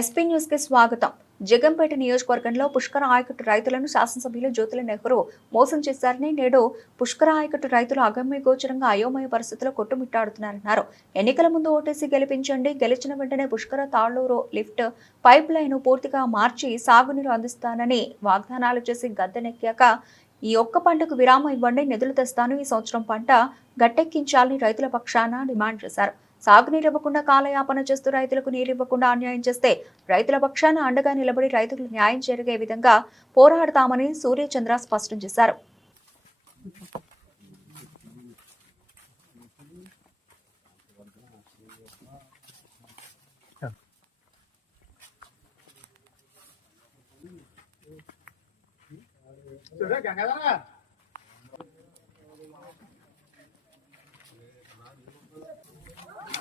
SP news కి స్వాగతం జగంపేట నియోజకవర్గంలో పుష్కర ఆయకట్టు రైతులను శాసనసభ్యులు జ్యోతుల నెహ్రూ మోసం చేశారని నేడు పుష్కర ఆయకట్టు రైతులు అగమ్య గోచరంగా అయోమయ పరిస్థితుల్లో కొట్టుమిట్టాడుతున్నారన్నారు ఎన్నికల ముందు ఓటేసి గెలిపించండి గెలిచిన వెంటనే Pushkara Talluru lift pipeline పూర్తిగా మార్చి సాగునీరు అందిస్తానని వాగ్దానాలు చేసి గద్దెనెక్కాక ఈ ఒక్క పంటకు విరామం ఇవ్వండి నిధులు తెస్తాను ఈ సంవత్సరం పంట గట్టెక్కించాలని రైతుల పక్షాన డిమాండ్ చేశారు సాగునీరివ్వకుండా కాలయాపన చేస్తూ రైతులకు నీరివ్వకుండా అన్యాయం చేస్తే రైతుల పక్షాన అండగా నిలబడి రైతులకు న్యాయం జరిగే విధంగా పోరాడతామని సూర్యచంద్ర స్పష్టం చేశారు గంగాధరా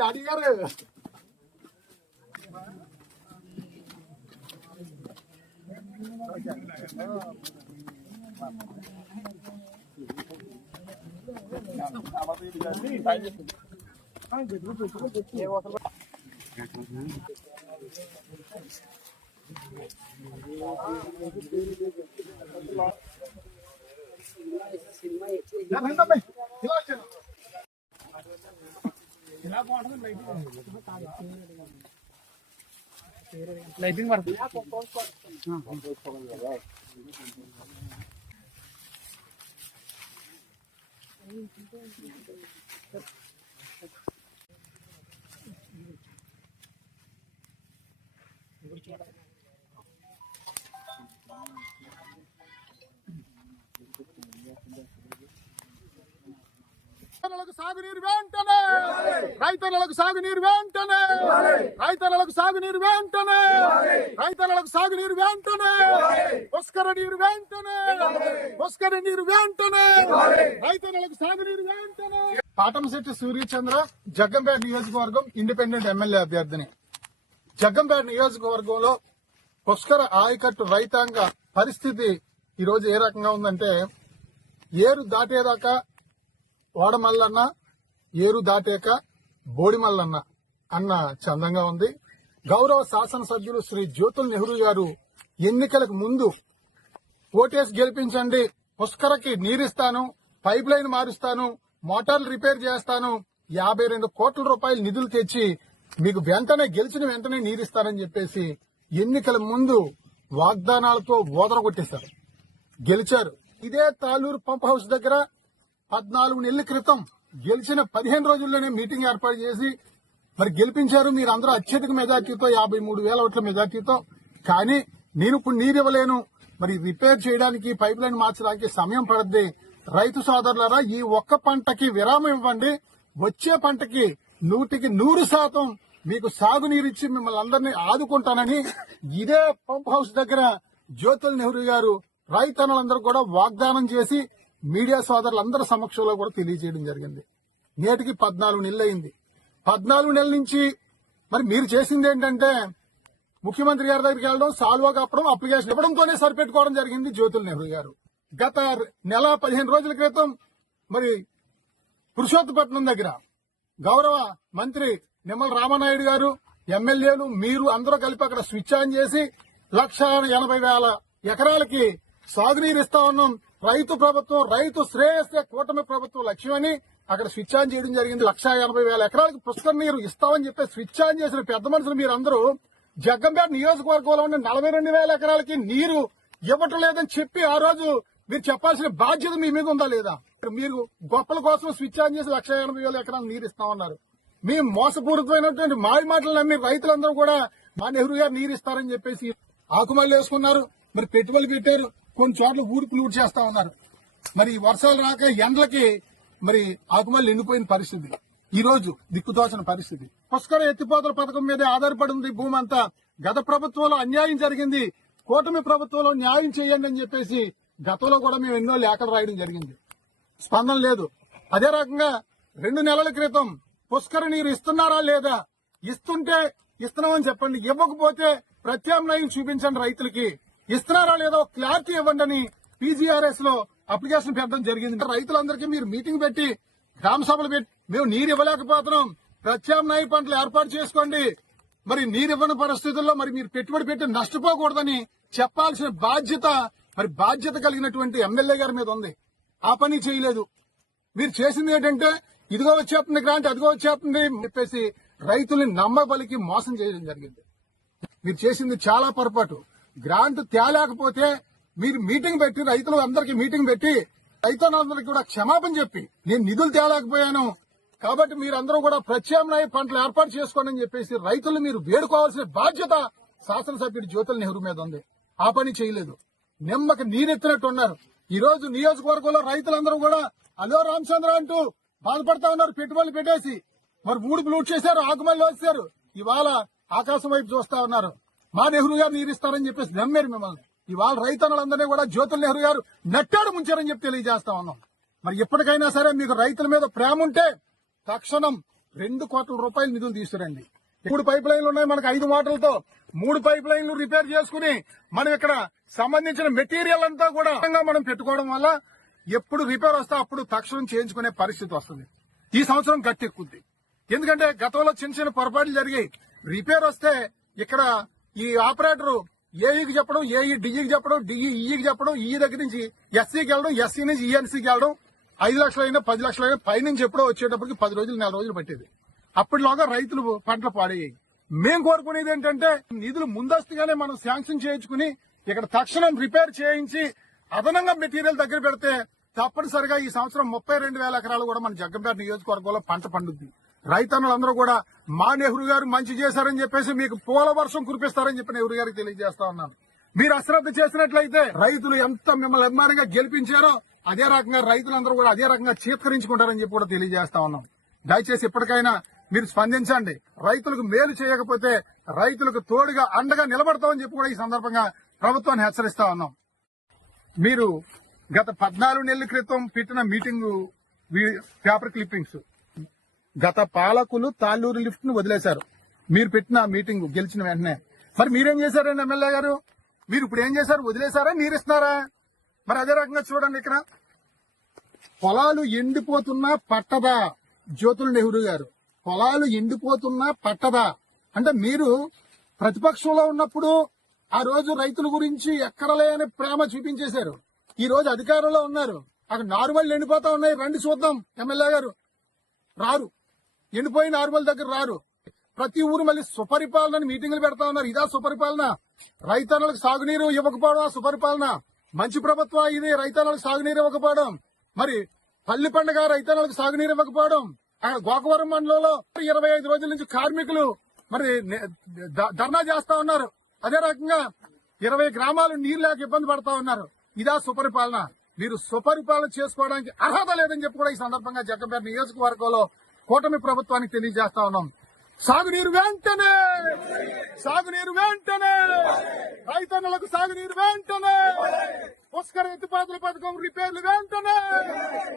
డాడీ గారు ఏ అవసరం లైటింగ్ పడుతుంది రైతన్నలకు సాగునీరు వెంటనే రైతన్నలకు సాగునీరు వెంటనే రైతన్నలకు సాగునీరు వెంటనే పుష్కర నీరు వెంటనే పుష్కర నీరు వెంటనే రైతన్నలకు సాగునీరు వెంటనే పాటంశెట్టి సూర్యచంద్ర జగ్గంపేట నియోజకవర్గం ఇండిపెండెంట్ ఎమ్మెల్యే అభ్యర్థిని జగ్గంపేట నియోజకవర్గంలో పుష్కర ఆయకట్టు రైతాంగ పరిస్థితి ఈరోజు ఏ రకంగా ఉందంటే ఏరు దాటేదాకా ఓడమల్లన్న ఏరు దాటాక బోడిమల్లన్న అన్న చందంగా ఉంది గౌరవ శాసనసభ్యులు శ్రీ జ్యోతుల్ నెహ్రూ గారు ఎన్నికలకు ముందు ఓటేసి గెలిపించండి పుష్కరకి నీరిస్తాను పైప్ లైన్ మారుస్తాను మోటార్లు రిపేర్ చేస్తాను యాభై రెండు కోట్ల రూపాయలు నిధులు తెచ్చి మీకు వెంటనే గెలిచిన వెంటనే నీరిస్తానని చెప్పేసి ఎన్నికల ముందు వాగ్దానాలతో ఓదర కొట్టేశారు గెలిచారు ఇదే తాలూరు పంప్ హౌస్ దగ్గర పద్నాలుగు నెలల క్రితం గెలిచిన పదిహేను రోజుల్లోనే మీటింగ్ ఏర్పాటు చేసి మరి గెలిపించారు మీరు అందరూ అత్యధిక మెజార్టీతో యాభై మూడు వేల ఓట్ల మెజార్టీతో కానీ నేను ఇప్పుడు నీరు ఇవ్వలేను మరి రిపేర్ చేయడానికి పైప్ లైన్ మార్చడానికి సమయం పడద్ది రైతు సోదరులరా ఈ ఒక్క పంటకి విరామం ఇవ్వండి వచ్చే పంటకి నూటికి నూరు శాతం మీకు సాగునీరు ఇచ్చి మిమ్మల్ని అందరినీ ఆదుకుంటానని ఇదే పంప్ హౌస్ దగ్గర జ్యోతుల్ నెహ్రూ గారు రైతన్నలందరూ కూడా వాగ్దానం చేసి మీడియా సోదరులందరి సమక్షంలో కూడా తెలియజేయడం జరిగింది నేటికి పద్నాలుగు నెలలు అయింది పద్నాలుగు నెలల నుంచి మరి మీరు చేసింది ఏంటంటే ముఖ్యమంత్రి గారి దగ్గరికి వెళ్ళడం సాల్వా కప్పడం అప్లికేషన్ ఇవ్వడంతోనే సరిపెట్టుకోవడం జరిగింది జ్యోతుల్ నెహ్రూ గారు గత నెల పదిహేను రోజుల క్రితం మరి పురుషోత్తపట్నం దగ్గర గౌరవ మంత్రి నిమ్మల రామనాయుడు గారు ఎమ్మెల్యేలు మీరు అందరూ కలిపి అక్కడ స్విచ్ ఆన్ చేసి లక్ష ఎనభై వేల ఎకరాలకి సాగునీరు ఇస్తా ఉన్నాం రైతు ప్రభుత్వం రైతు శ్రేయస్ కూటమి ప్రభుత్వం లక్ష్యమని అక్కడ స్విచ్ ఆన్ చేయడం జరిగింది లక్ష ఎనభై వేల ఎకరాలకు పుష్కర నీరు ఇస్తామని చెప్పి స్విచ్ ఆన్ చేసిన పెద్ద మనుషులు మీరందరూ జగ్గంపేట నియోజకవర్గంలో ఉన్న నలభై రెండు వేల ఎకరాలకి నీరు ఇవ్వటం లేదని చెప్పి ఆ రోజు మీరు చెప్పాల్సిన బాధ్యత మీ మీద ఉందా లేదా మీరు గొప్పల కోసం స్విచ్ ఆన్ చేసి లక్ష ఎనభై వేల ఎకరాలు నీరు ఇస్తామన్నారు మీ మోసపూరితమైనటువంటి మావి మాటలు నమ్మి రైతులందరూ కూడా మా నెహ్రూ గారు నీరు ఇస్తారని చెప్పేసి ఆకుమాలు వేసుకున్నారు మరి పెట్టుబడులు పెట్టారు కొన్ని చోట్ల ఊరికి లూట్ చేస్తా ఉన్నారు మరి వర్షాలు రాక ఎండలకి మరి ఆకుమాలు ఎండిపోయిన పరిస్థితి ఈ రోజు దిక్కుదోచిన పరిస్థితి పుష్కర ఎత్తిపోతల పథకం మీద ఆధారపడి ఉంది భూమి అంతా గత ప్రభుత్వంలో అన్యాయం జరిగింది కూటమి ప్రభుత్వంలో న్యాయం చేయండి అని చెప్పేసి గతంలో కూడా మేము ఎన్నో లేఖలు రాయడం జరిగింది స్పందన లేదు అదే రకంగా రెండు నెలల క్రితం పుష్కర నీరు ఇస్తున్నారా లేదా ఇస్తుంటే ఇస్తున్నామని చెప్పండి ఇవ్వకపోతే ప్రత్యామ్నాయం చూపించండి రైతులకి ఇస్తున్నారా లేదో క్లారిటీ ఇవ్వండి అని పీజీఆర్ఎస్ లో అప్లికేషన్ పెట్టడం జరిగింది రైతులందరికీ మీరు మీటింగ్ పెట్టి గ్రామ సభలు పెట్టి మేము నీరు ఇవ్వలేకపోతున్నాం ప్రత్యామ్నాయ పంటలు ఏర్పాటు చేసుకోండి మరి నీరు ఇవ్వని పరిస్థితుల్లో మరి మీరు పెట్టుబడి పెట్టి నష్టపోకూడదని చెప్పాల్సిన బాధ్యత మరి బాధ్యత కలిగినటువంటి ఎమ్మెల్యే గారి మీద ఉంది ఆ పని చేయలేదు మీరు చేసింది ఏంటంటే ఇదిగో వచ్చేస్తుంది గ్రాంట్ అదిగో వచ్చేస్తుంది చెప్పేసి రైతుల్ని నమ్మబలికి మోసం చేయడం జరిగింది మీరు చేసింది చాలా పొరపాటు గ్రాంట్ తేలేకపోతే మీరు మీటింగ్ పెట్టి రైతులు అందరికీ మీటింగ్ పెట్టి రైతులందరికీ కూడా క్షమాపణ చెప్పి నేను నిధులు తేలేకపోయాను కాబట్టి మీరందరూ కూడా ప్రత్యామ్నాయ పంటలు ఏర్పాటు చేసుకోండి అని చెప్పేసి రైతులు మీరు వేడుకోవాల్సిన బాధ్యత శాసనసభ్యుడు జ్యోతుల నెహ్రూ మీద ఉంది ఆ పని చేయలేదు నిమ్మకి నీరెత్తినట్టు ఉన్నారు ఈ రోజు నియోజకవర్గంలో రైతులందరూ కూడా అలో రామచంద్ర అంటూ బాధపడతా ఉన్నారు పెట్టుబడులు పెట్టేసి మరి మూడు లూట్ చేశారు ఆకుమల్లి వచ్చారు ఇవాళ ఆకాశం వైపు చూస్తా ఉన్నారు మా నెహ్రూ గారు నీరిస్తారని చెప్పేసి నమ్మారు మిమ్మల్ని ఇవాళ రైతన్నలందరినీ కూడా జ్యోతుల నెహ్రూ గారు నెట్టాడు ముంచారని చెప్పి తెలియజేస్తా ఉన్నాం మరి ఎప్పటికైనా సరే మీకు రైతుల మీద ప్రేమ ఉంటే తక్షణం రెండు కోట్ల రూపాయలు నిధులు తీసుకురండి మూడు పైప్ లైన్లు ఉన్నాయి మనకు ఐదు మాటలతో మూడు పైప్ లైన్లు రిపేర్ చేసుకుని మనం ఇక్కడ సంబంధించిన మెటీరియల్ అంతా కూడా మనం పెట్టుకోవడం వల్ల ఎప్పుడు రిపేర్ వస్తే అప్పుడు తక్షణం చేయించుకునే పరిస్థితి వస్తుంది ఈ సంవత్సరం గట్టెక్కుద్ది ఎందుకంటే గతంలో చిన్న చిన్న పొరపాట్లు జరిగాయి రిపేర్ వస్తే ఇక్కడ ఈ ఆపరేటర్ ఏఈకి చెప్పడం ఏఈ డిఈకి చెప్పడం డిఈ ఈఈకి చెప్పడం ఈ దగ్గర నుంచి ఎస్సీకి వెళ్ళడం ఎస్సీ నుంచి ఈఎన్సీకి వెళ్ళడం ఐదు లక్షలైనా పది లక్షలైనా పైనుంచి ఎప్పుడో వచ్చేటప్పటికి పది రోజులు నెల రోజులు పట్టేది అప్పటిలోగా రైతులు పంటలు పాడయ్యాయి మేం కోరుకునేది ఏంటంటే నిధులు ముందస్తుగానే మనం శాంక్షన్ చేయించుకుని ఇక్కడ తక్షణం రిపేర్ చేయించి అదనంగా మెటీరియల్ దగ్గర పెడితే తప్పనిసరిగా ఈ సంవత్సరం ముప్పై రెండు వేల ఎకరాలు కూడా మన జగ్గంపేట నియోజకవర్గంలో పంట పండుద్ది రైతన్నులందరూ కూడా మా నెహ్రూ గారు మంచి చేశారని చెప్పేసి మీకు పూల వర్షం కురిపిస్తారని చెప్పి నెహ్రూ గారికి తెలియజేస్తా ఉన్నాను మీరు అశ్రద్ధ చేసినట్లయితే రైతులు ఎంత మిమ్మల్ని అభిమానంగా గెలిపించారో అదే రకంగా రైతులందరూ కూడా అదే రకంగా చీత్కరించుకుంటారని చెప్పి కూడా తెలియజేస్తా ఉన్నాం దయచేసి ఇప్పటికైనా మీరు స్పందించండి రైతులకు మేలు చేయకపోతే రైతులకు తోడుగా అండగా నిలబడతామని చెప్పి కూడా ఈ సందర్భంగా ప్రభుత్వాన్ని హెచ్చరిస్తా ఉన్నాం మీరు గత పద్నాలుగు నెలల క్రితం పెట్టిన మీటింగ్ పేపర్ క్లిప్పింగ్స్ గత పాలకులు తాళ్ళూరు లిఫ్ట్ ను వదిలేశారు మీరు పెట్టిన మీటింగ్ గెలిచిన వెంటనే మరి మీరేం చేశారండి ఎమ్మెల్యే గారు మీరు ఇప్పుడు ఏం చేశారు వదిలేశారా నీరిస్తున్నారా మరి అదే రకంగా చూడండి ఇక్కడ పొలాలు ఎండిపోతున్నా పట్టదా జ్యోతుల నెహ్రూ గారు పొలాలు ఎండిపోతున్నా పట్టదా అంటే మీరు ప్రతిపక్షంలో ఉన్నప్పుడు ఆ రోజు రైతుల గురించి ఎక్కడలేని ప్రేమ చూపించేశారు ఈ రోజు అధికారంలో ఉన్నారు అక్కడ నార్మల్ ఎండిపోతా ఉన్నాయి రండి చూద్దాం ఎమ్మెల్యే గారు రారు ఎండిపోయి నార్మల్ దగ్గర రారు ప్రతి ఊరు మళ్ళీ సుపరిపాలన మీటింగ్లు పెడతా ఉన్నారు ఇదా సుపరిపాలన రైతన్నలకు సాగునీరు ఇవ్వకపోవడం సుపరిపాలన మంచి ప్రభుత్వం ఇది రైతన్నలకు సాగునీరు ఇవ్వకపోవడం మరి పల్లి పండుగ రైతన్నలకు సాగునీరు ఇవ్వకపోవడం అక్కడ గోకవరం మండలంలో ఇరవై ఐదు రోజుల నుంచి కార్మికులు మరి ధర్నా చేస్తా ఉన్నారు అదే రకంగా ఇరవై గ్రామాలు నీరు లేక ఇబ్బంది పడతా ఉన్నారు ఇదా సుపరిపాలన మీరు సుపరిపాలన చేసుకోవడానికి అర్హత లేదని చెప్పి కూడా ఈ సందర్భంగా జగ్గంపేట నియోజకవర్గంలో కూటమి ప్రభుత్వానికి తెలియజేస్తా ఉన్నాం సాగునీరు వెంటనే సాగునీరు వెంటనే రైతన్నులకు సాగునీరు వెంటనే పుష్కర ఎత్తిపాతుల పథకం రిపేర్లు వెంటనే